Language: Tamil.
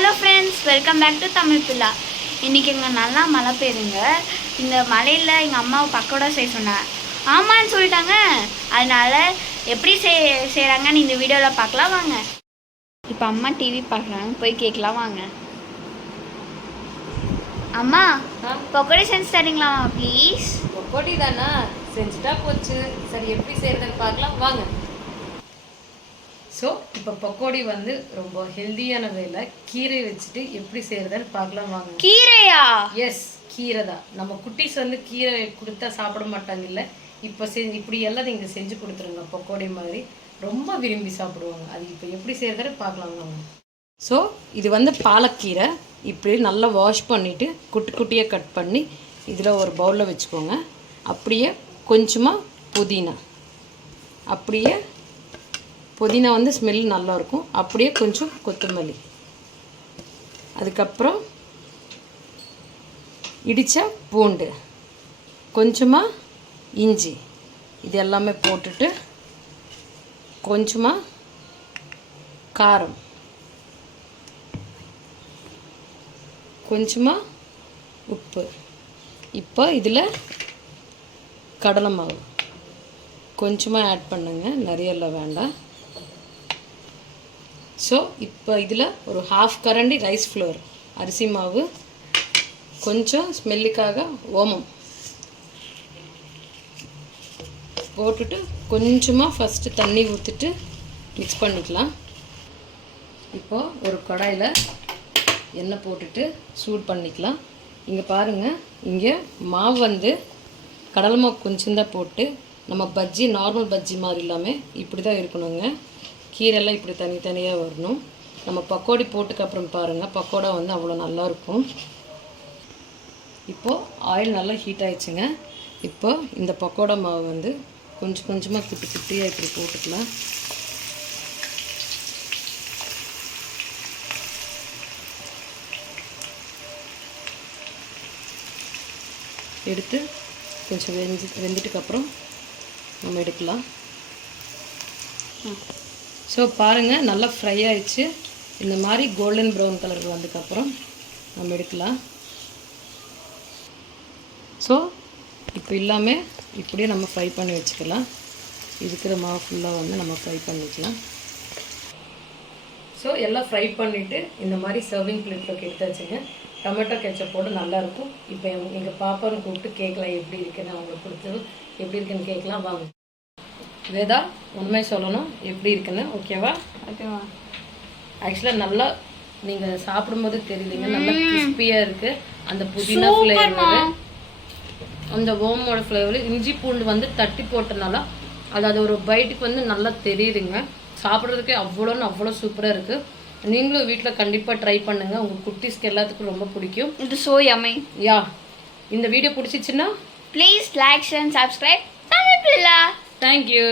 Hello friends, welcome back to Tamil Pilla. இன்றைக்கி இங்கே நல்லா மழை பெய்யுங்க. இந்த மழையில் எங்கள் அம்மாவை பக்கோடா செய்ய சொன்னேன். ஆமான்னு சொல்லிட்டாங்க. அதனால் எப்படி செய்கிறாங்கன்னு இந்த வீடியோவில் பார்க்கலாம் வாங்க. இப்போ அம்மா டிவி பார்க்குறாங்க, போய் கேட்கலாம் வாங்க. அம்மா, பக்கோடா செஞ்சு தரீங்களாம்மா ப்ளீஸ்? பக்கோடி தானா, செஞ்சுட்டா போச்சு. சரி, எப்படி செய்கிறதுன்னு பார்க்கலாம் வாங்க. ஸோ இப்போ பக்கோடி வந்து ரொம்ப ஹெல்தியான வேலை. கீரை வச்சுட்டு எப்படி செய்கிறதுன்னு பார்க்கலாம் வாங்க. கீரையா? எஸ், கீரை தான். நம்ம குட்டீஸ் வந்து கீரை கொடுத்தா சாப்பிட மாட்டாங்க. இல்லை, இப்போ இப்படி எல்லாம் நீங்கள் செஞ்சு கொடுத்துருங்க. பக்கோடி மாதிரி ரொம்ப விரும்பி சாப்பிடுவாங்க. அது இப்போ எப்படி செய்கிறதுன்னு பார்க்கலாம் வாங்க. ஸோ இது வந்து பாலக்கீரை. இப்படி நல்லா வாஷ் பண்ணிவிட்டு குட்டி குட்டியாக கட் பண்ணி இதில் ஒரு பவுலில் வச்சுக்கோங்க. அப்படியே கொஞ்சமாக புதினா, அப்படியே புதினா வந்து ஸ்மெல் நல்லாயிருக்கும். அப்படியே கொஞ்சம் கொத்தமல்லி, அதுக்கப்புறம் இடித்த பூண்டு, கொஞ்சமாக இஞ்சி, இது எல்லாமே போட்டுட்டு கொஞ்சமாக காரம், கொஞ்சமாக உப்பு. இப்போ இதில் கடலை மாவு கொஞ்சமாக ஆட் பண்ணுங்க, நிறையெல்லாம் வேண்டாம். ஸோ இப்போ இதில் ஒரு 1/2 கரண்டி ரைஸ் ஃப்ளோர், அரிசி மாவு, கொஞ்சம் ஸ்மெல்லுக்காக ஓமம் போட்டுட்டு கொஞ்சமாக ஃபஸ்ட்டு தண்ணி ஊற்றிட்டு மிக்ஸ் பண்ணிக்கலாம். இப்போது ஒரு கடாயில் எண்ணெய் போட்டுட்டு சூடு பண்ணிக்கலாம். இங்கே பாருங்கள், இங்கே மாவு வந்து கடலை மாவு கொஞ்சம் தான் போட்டு, நம்ம பஜ்ஜி நார்மல் பஜ்ஜி மாதிரி இல்லாமல் இப்படி தான் இருக்கணுங்க. கீரைலாம் இப்படி தனித்தனியாக வரணும். நம்ம பக்கோடி போட்டுக்கப்புறம் பாருங்கள், பக்கோடா வந்து அவ்வளோ நல்லாயிருக்கும். இப்போது ஆயில் நல்லா ஹீட் ஆகிடுச்சுங்க. இப்போ இந்த பக்கோடா மாவு வந்து கொஞ்சம் கொஞ்சமாக குட்டி குட்டியாக இப்படி போட்டுக்கலாம். எடுத்து கொஞ்சம் வெந்துட்டுக்கப்புறம் நம்ம எடுக்கலாம். ஸோ பாருங்கள், நல்லா ஃப்ரை ஆகிடுச்சு. இந்த மாதிரி கோல்டன் ப்ரௌன் கலருக்கு வந்ததுக்கப்புறம் நம்ம எடுக்கலாம். ஸோ இப்போ இல்லாமல் இப்படியே நம்ம ஃப்ரை பண்ணி வச்சுக்கலாம். இருக்கிற மாவு ஃபுல்லாக வந்து நம்ம ஃப்ரை பண்ணிக்கலாம். ஸோ எல்லாம் ஃப்ரை பண்ணிவிட்டு இந்த மாதிரி சர்விங் பிளேட்டில் எடுத்தாச்சுங்க. டொமேட்டோ கெச்சப் போட்டு நல்லாயிருக்கும். இப்போ எங்கள் பாப்பான்னு கூப்பிட்டு கேட்கலாம் எப்படி இருக்குன்னு, அவங்களுக்கு கொடுத்தது எப்படி இருக்குன்னு கேட்கலாம் வாங்க. வேதா, உண்மை சொல்லணும், எப்படி இருக்குன்னு. ஓகேவா? ஓகேவா. ஆக்சுவலாக நல்லா நீங்கள் சாப்பிடும்போது தெரியுதுங்க, நல்லா கிறிஸ்பியாக இருக்குது. அந்த புதினா ஃப்ளேவர், அந்த ஓமோட ஃப்ளேவர், இஞ்சி பூண்டு வந்து தட்டி போட்டனால அது ஒரு பைட்டுக்கு வந்து நல்லா தெரியுதுங்க. சாப்பிட்றதுக்கே அவ்வளோ சூப்பராக இருக்குது. நீங்களும் வீட்டில் கண்டிப்பாக ட்ரை பண்ணுங்கள். உங்கள் குட்டீஸ்க்கு எல்லாத்துக்கும் ரொம்ப பிடிக்கும். இது சோ யம்மி. யா, இந்த வீடியோ பிடிச்சிச்சுன்னா please like and subscribe Tamil Pilla. Thank you.